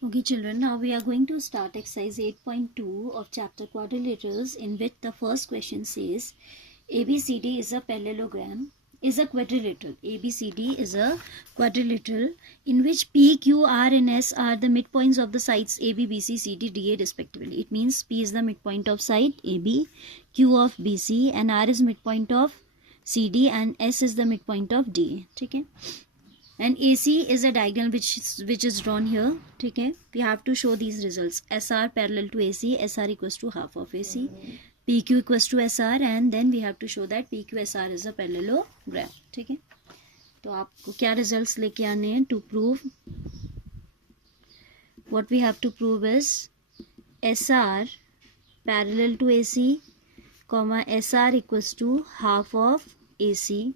Okay, children, now we are going to start exercise 8.2 of chapter quadrilaterals, in which the first question says ABCD is a parallelogram, is a quadrilateral. ABCD is a quadrilateral in which P, Q, R and S are the midpoints of the sides AB, BC, CD, DA respectively. It means P is the midpoint of side AB, Q of BC and R is midpoint of CD and S is the midpoint of DA. Okay? And AC is a diagonal which is drawn here. Okay, we have to show these results. SR parallel to AC, SR equals to half of AC, PQ equals to SR, and then we have to show that PQSR is a parallelogram. ठीक है, तो आपको क्या results लेके आने हैं to prove? What we have to prove is SR parallel to AC, comma SR equals to half of AC.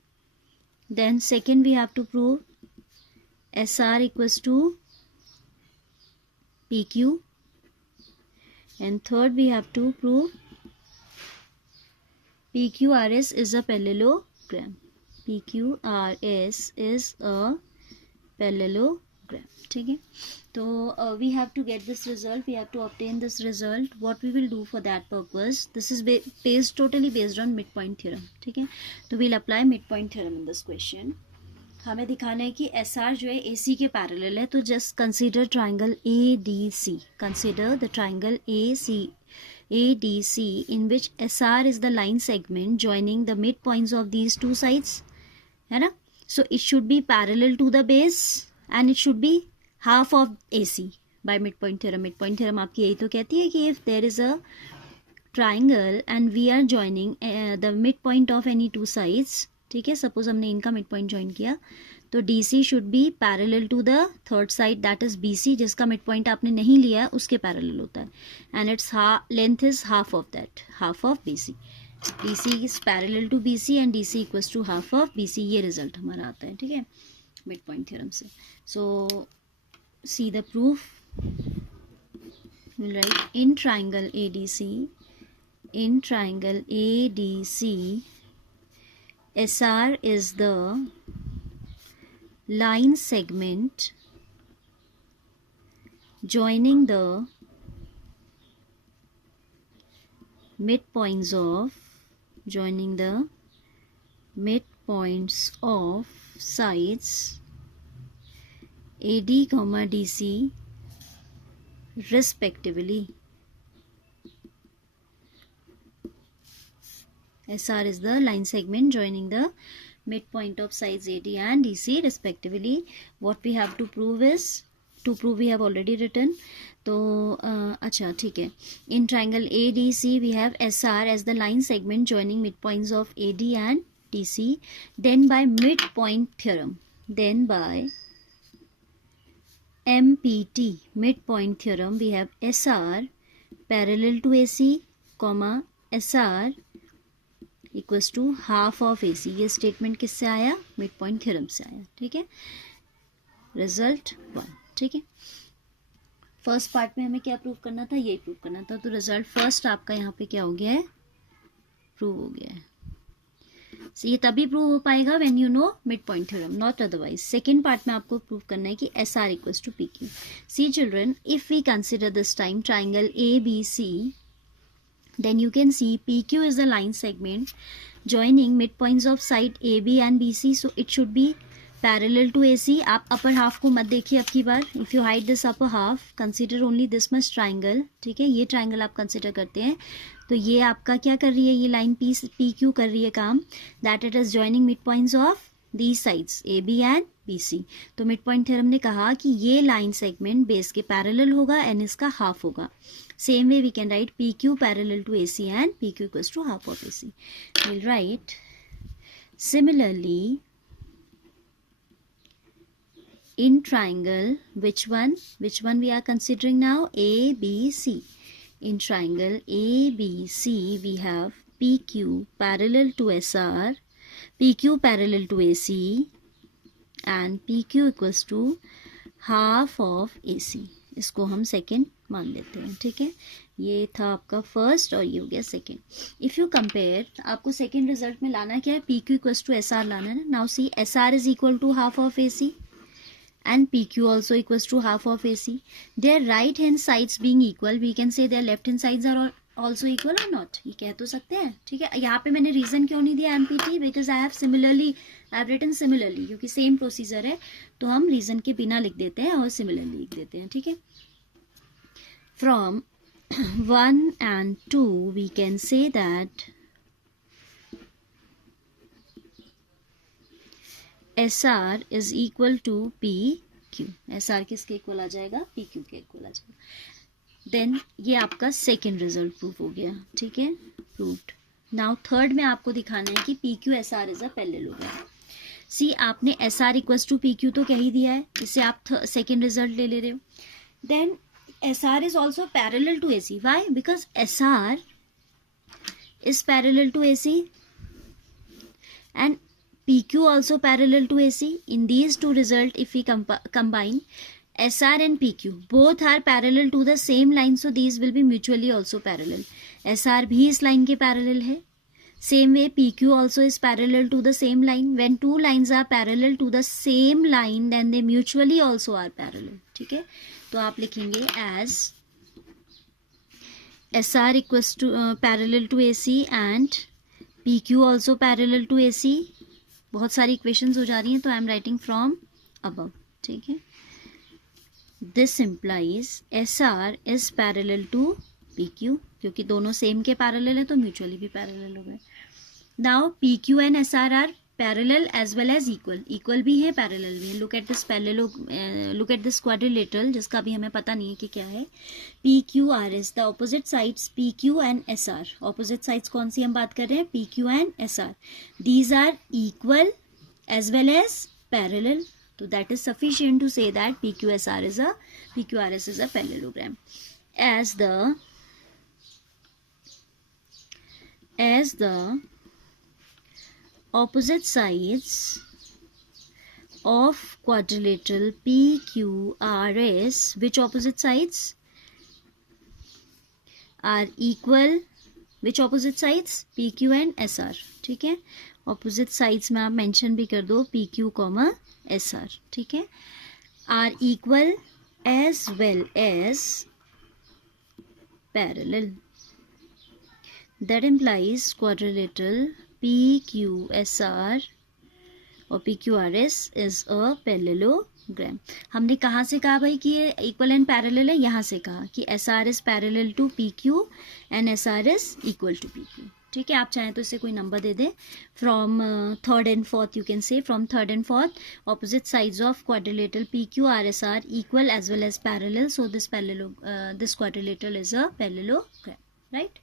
Then second we have to prove SR equals to PQ, and third we have to prove PQRS is a parallelogram. PQRS is a parallelogram. ठीक है, तो we have to get this result, we have to obtain this result. What we will do for that purpose, this is based totally based on midpoint theorem. ठीक है, तो we'll apply midpoint theorem in this question. हमें दिखाना है कि S are जो है ए सी के पैरेलल है, तो just consider triangle A D C. Consider the triangle A D C in which S R is the line segment joining the mid points of these two sides, है ना. So it should be parallel to the base and it should be half of A C by mid point theorem. Mid point theorem आपकी यही तो कहती है कि if there is a triangle and we are joining the mid point of any two sides, ठीक है, सपोज हमने इनका मिड पॉइंट ज्वाइन किया, तो D C should be parallel to the third side that is B C, जिसका mid point आपने नहीं लिया है उसके पैरेलल होता है, and its length is half of that, half of B C. D C is parallel to B C and D C equals to half of B C. ये result हमारा आता है, ठीक है, मिड पॉइंट थ्योरम से. So see the proof. Right, in triangle A D C, in triangle ADC, SR is the line segment joining the midpoints of sides AD, DC respectively. SR is the line segment joining the midpoint of sides AD and DC respectively. What we have to prove is, to prove we have already written. तो अच्छा ठीक है, in triangle ADC we have SR as the line segment joining midpoints of AD and DC. Then by midpoint theorem, then by MPT, midpoint theorem, we have SR parallel to AC, comma SR equals to half of A C. ये statement किससे आया? Mid point theorem से आया. ठीक है, रिजल्ट 1. ठीक है, first part में हमें क्या प्रूव करना था? यही प्रूव करना था. तो रिजल्ट फर्स्ट आपका यहाँ पे क्या हो गया है? प्रूव हो गया है. So, ये तभी प्रूव हो पाएगा when you know mid point theorem, not otherwise. Second part में आपको प्रूव करना है कि S R equals to P Q. See children, if we consider this time triangle A B C, then you can see PQ is the line segment joining midpoints of side AB and BC, so it should be parallel to AC. आप upper half को मत देखिए अब की बार. If you hide this upper half, consider only this much triangle. ठीक है, ये triangle आप consider करते हैं, तो ये आपका क्या कर रही है? ये line PQ कर रही है काम, that it is joining midpoints of these sides AB and BC. तो midpoint theorem ने कहा कि ये line segment base के parallel होगा and इसका half होगा. Same way we can write PQ parallel to AC and PQ equals to half of AC. We'll write similarly in triangle, which one we are considering now? ABC. In triangle ABC we have PQ parallel to SR, PQ parallel to AC and PQ equals to half of AC. इसको हम सेकेंड मान लेते हैं. ठीक है, ये था आपका फर्स्ट और ये हो गया सेकेंड. इफ़ यू कंपेयर, आपको सेकेंड रिजल्ट में लाना क्या है? P Q equals to S R लाना है ना. Now see, S R is equal to half of A C. and PQ also equals to half of AC. Their right hand sides being equal, we can say their left hand sides are also equal or not. ये कह तो सकते हैं, ठीक है. यहाँ पे मैंने रीजन क्यों नहीं दिया MPT, because I have written similarly, क्योंकि सेम प्रोसीजर है तो हम रीजन के बिना लिख देते हैं और सिमिलरली लिख देते हैं, ठीक है. फ्रॉम 1 and 2 we can say that SR is equal to PQ. SR किसके इक्वल आ जाएगा, PQ के इक्वल आ जाएगा. देन ये आपका सेकेंड रिजल्ट प्रूफ हो गया, ठीक है, प्रूव्ड. नाउ थर्ड में आपको दिखाना है कि PQ SR is a parallelogram. सी आपने SR इक्वल्स टू PQ तो कह ही दिया है, इससे आप सेकेंड रिजल्ट ले रहे हो. Then SR is also parallel to AC. Why? Because SR is parallel to AC and PQ also parallel to AC. In these two results, if we combine SR and PQ, both are parallel to the same line, so these will be mutually also parallel. SR भी इस line के parallel है. Same way PQ also is parallel to the same line. When two lines are parallel to the same line, then they mutually also are parallel. ठीक है, तो आप लिखेंगे as SR equals to parallel to AC and PQ also parallel to AC. बहुत सारी इक्वेशंस हो जा रही हैं, तो I am writing from above, ठीक है. This implies SR is parallel to PQ, क्योंकि दोनों सेम के पैरेलल है तो म्यूचुअली भी पैरेलल हो गए. Now PQ and SR are parallel as well as equal. Equal भी है, पैरेलल भी है. लुक एट दिस क्वाड्रिलेटरल, जिसका भी हमें पता नहीं है कि क्या है. PQRS, the opposite sides PQ and SR. Opposite sides कौन सी हम बात कर रहे हैं, PQ and SR. These are equal as well as parallel. तो that is sufficient to say that PQRS is a parallelogram. as the opposite sides of quadrilateral PQRS, which opposite sides are equal, which opposite sides, PQ and SR, ठीक है. opposite sides में आप mention भी कर दो PQ, SR, ठीक है, are equal as well as parallel. That implies quadrilateral PQSR और PQRS is a parallelogram. हमने कहाँ से कहा भाई कि ये इक्वल एंड पैरेलल है, यहाँ से कहा कि SR is parallel to PQ and SR is equal to PQ. ठीक है, आप चाहें तो इससे कोई नंबर दे दें. From third and fourth you can say, from third and fourth opposite sides of quadrilateral PQRS are equal as well as parallel, so this quadrilateral is a parallelogram, right.